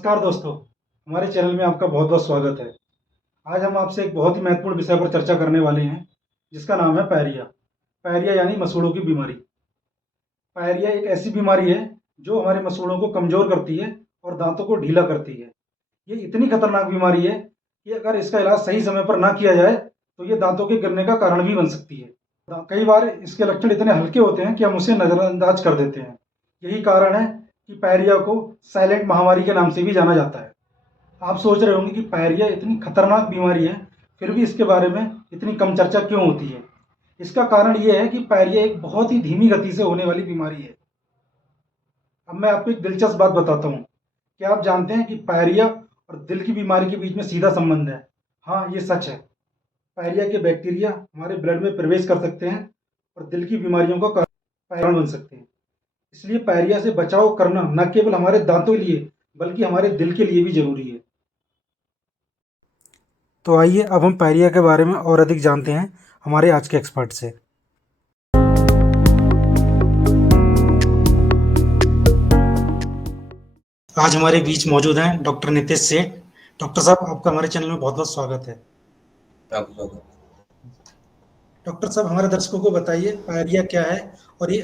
नमस्कार दोस्तों, हमारे चैनल में आपका बहुत बहुत स्वागत है। आज हम आपसे एक बहुत ही महत्वपूर्ण विषय पर चर्चा करने वाले हैं, जिसका नाम है पायरिया। पायरिया यानी मसूड़ों की बीमारी। पायरिया एक ऐसी बीमारी है जो हमारे मसूड़ों को कमज़ोर करती है और दांतों को ढीला करती है। ये इतनी खतरनाक बीमारी है कि अगर इसका इलाज सही समय पर ना किया जाए तो ये दांतों के गिरने का कारण भी बन सकती है। कई बार इसके लक्षण इतने हल्के होते हैं कि हम उसे नज़रअंदाज कर देते हैं। यही कारण है कि पायरिया को साइलेंट महामारी के नाम से भी जाना जाता है। आप सोच रहे होंगे कि पायरिया इतनी खतरनाक बीमारी है, फिर भी इसके बारे में इतनी कम चर्चा क्यों होती है? इसका कारण ये है कि पायरिया एक बहुत ही धीमी गति से होने वाली बीमारी है। अब मैं आपको एक दिलचस्प बात बताता हूँ। क्या आप जानते हैं कि पायरिया और दिल की बीमारी के बीच में सीधा संबंध है? हाँ, ये सच है। पायरिया के बैक्टीरिया हमारे ब्लड में प्रवेश कर सकते हैं और दिल की बीमारियों का कारण बन सकते हैं। इसलिए पायरिया से बचाव करना न केवल हमारे दांतों के लिए बल्कि हमारे दिल के लिए भी जरूरी है। तो आइए अब हम पायरिया के बारे में और अधिक जानते हैं हमारे आज के एक्सपर्ट से। आज हमारे बीच मौजूद हैं डॉक्टर नितेश सेठ। डॉक्टर साहब, आपका हमारे चैनल में बहुत बहुत स्वागत है। डॉक्टर साहब, हमारे दर्शकों को बताइए पायरिया क्या है और ये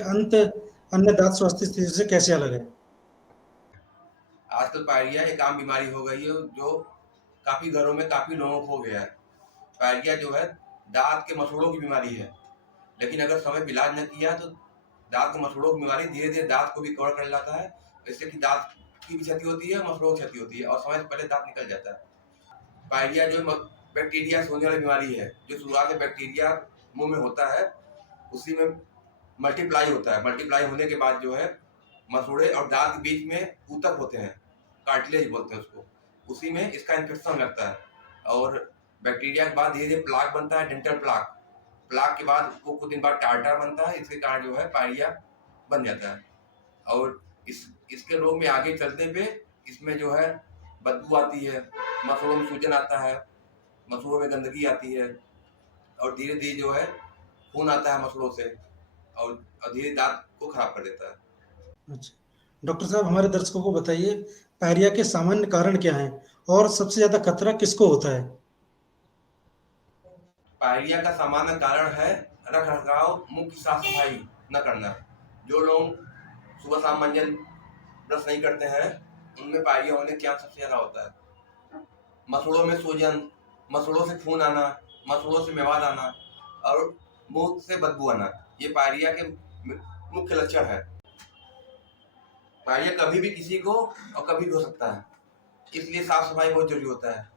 अन्य दांत स्वास्थ्य स्थिति से कैसे अलग है? आजकल पायरिया एक आम बीमारी हो गई है जो काफी घरों में काफी लोगों को हो गया है। पायरिया जो है दांत के मसूड़ों की बीमारी है, लेकिन अगर समय पर इलाज न किया तो दांत के मसूड़ों की बीमारी धीरे धीरे दांत को भी कवर कर लाता है, इससे कि दांत की भी क्षति होती है, मसूड़ों की क्षति होती है और समय से पहले दांत निकल जाता है। पायरिया जो बैक्टीरिया से होने वाली बीमारी है, जो शुरुआत में बैक्टीरिया मुंह में होता है, उसी में मल्टीप्लाई होता है। मल्टीप्लाई होने के बाद जो है मसूड़े और दांत के बीच में ऊतक होते हैं, कार्टिलेज बोलते हैं उसको, उसी में इसका इन्फेक्शन लगता है और बैक्टीरिया के बाद धीरे धीरे प्लाक बनता है, डेंटल प्लाक। प्लाक के बाद वो कुछ दिन बाद टार्टर बनता है, इसके कारण जो है पायरिया बन जाता है। और इसके रोग में आगे चलने पे इसमें जो है बदबू आती है, मसूड़ों में सूजन आता है, मसूड़ों में गंदगी आती है और धीरे धीरे जो है खून आता है मसूड़ों से और धीरे दांत को खराब कर देता है। अच्छा, डॉक्टर साहब, हमारे दर्शकों को बताइए पायरिया के सामान्य कारण क्या हैं और सबसे ज्यादा खतरा किसको होता है? पायरिया का सामान्य कारण है रख रखाव, मुंह की साफ सफाई न करना। जो लोग सुबह शाम मंजन ब्रश नहीं करते हैं उनमें पायरिया होने के चांस सबसे ज्यादा होता है। मसूड़ों में सूजन, मसूड़ों से खून आना, मसूड़ों से मेवाद आना और मुंह से बदबू आना, ये पायरिया के मुख्य लक्षण है। पायरिया कभी भी किसी को और कभी भी हो सकता है, इसलिए साफ सफाई बहुत जरूरी होता है।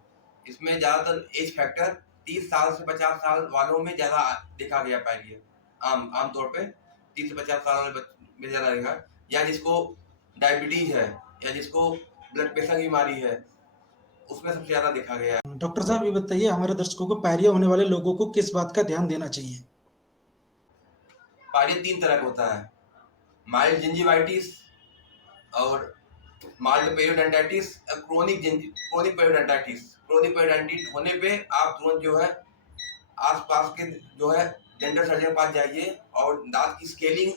इसमें ज्यादातर एज फैक्टर 30 साल से 50 साल वालों में ज्यादा देखा गया पायरिया। आमतौर पे 30 से 50 साल वाले में ज्यादा देखा, या जिसको डायबिटीज है या जिसको ब्लड प्रेशर की बीमारी है उसमें सबसे ज्यादा देखा गया। डॉक्टर साहब, ये बताइए हमारे दर्शकों को पायरिया होने वाले लोगों को किस बात का ध्यान देना चाहिए? पायरिया 3 तरह का होता है, माइल्ड जिंजिवाइटिस और mild periodontitis, chronic periodontitis. Chronic periodontitis होने पे आप तुरंत जो है आसपास के जो है डेंटल सर्जन के पास जाइए और दांत की स्केलिंग,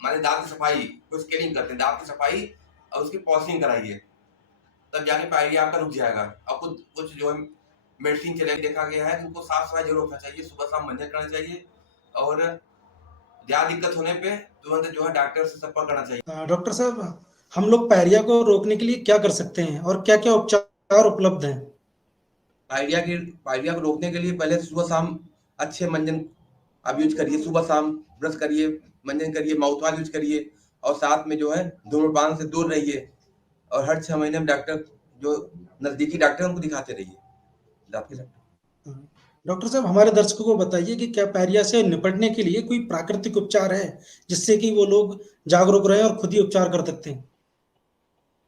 माने दांत की सफाई, को स्केलिंग करते हैं, दांत की सफाई और उसकी पॉलिशिंग कराइए, तब जाके पायरिया आपका रुक जाएगा। और कुछ जो है मेडिसिन चले देखा गया है कि उनको साफ सफाई जरूर रखना चाहिए, सुबह शाम मंजन करना चाहिए और ज्यादा दिक्कत होने पे तुरंत जो है डॉक्टर से संपर्क करना चाहिए। डॉक्टर साहब, हम लोग पायरिया को रोकने के लिए क्या कर सकते हैं और क्या क्या उपचार उपलब्ध हैं? पायरिया को रोकने के लिए पहले सुबह शाम अच्छे मंजन आप यूज करिए, सुबह शाम ब्रश करिए, मंजन करिए, माउथ वॉश यूज करिए और साथ में जो है धूम्रपान से दूर रहिए और हर 6 महीने में डॉक्टर, जो नजदीकी डॉक्टर उनको दिखाते रहिए। डॉक्टर साहब, हमारे दर्शकों को बताइए कि क्या पायरिया से निपटने के लिए कोई प्राकृतिक उपचार है जिससे कि वो लोग जागरूक रहे और खुद ही उपचार कर सकते हैं?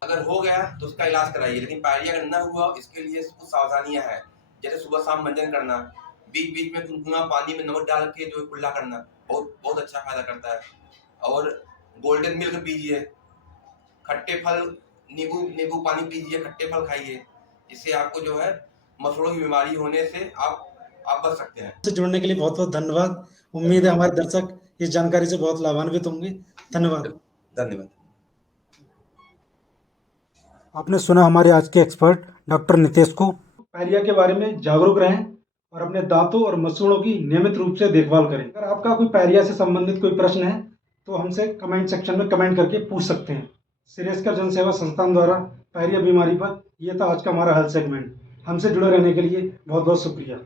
अगर हो गया तो उसका इलाज कराइए, लेकिन पायरिया अगर न हुआ इसके लिए कुछ सावधानियां हैं, जैसे सुबह शाम मंजन करना, बीच बीच में गुनगुना पानी में नमक डाल के जो कुल्ला करना बहुत बहुत अच्छा फायदा करता है। और गोल्डन मिल्क पीजिए, खट्टे फल, नींबू नींबू पानी पीजिए, खट्टे फल खाइए, इससे आपको जो है मसूड़ों की बीमारी होने से आप बच सकते हैं। से जुड़ने के लिए बहुत बहुत धन्यवाद। उम्मीद है हमारे दर्शक इस जानकारी से बहुत लाभान्वित होंगे। धन्यवाद। धन्यवाद। आपने सुना हमारे आज के एक्सपर्ट डॉक्टर नितेश को। पायरिया के बारे में जागरूक रहें और अपने दांतों और मसूड़ों की नियमित रूप से देखभाल करें। अगर आपका कोई पायरिया से संबंधित कोई प्रश्न है तो हमसे कमेंट सेक्शन में कमेंट करके पूछ सकते हैं। सिरेस्कर जन सेवा संस्थान द्वारा पायरिया बीमारी पर यह था आज का हमारा हेल्थ सेगमेंट। हमसे जुड़े रहने के लिए बहुत बहुत शुक्रिया।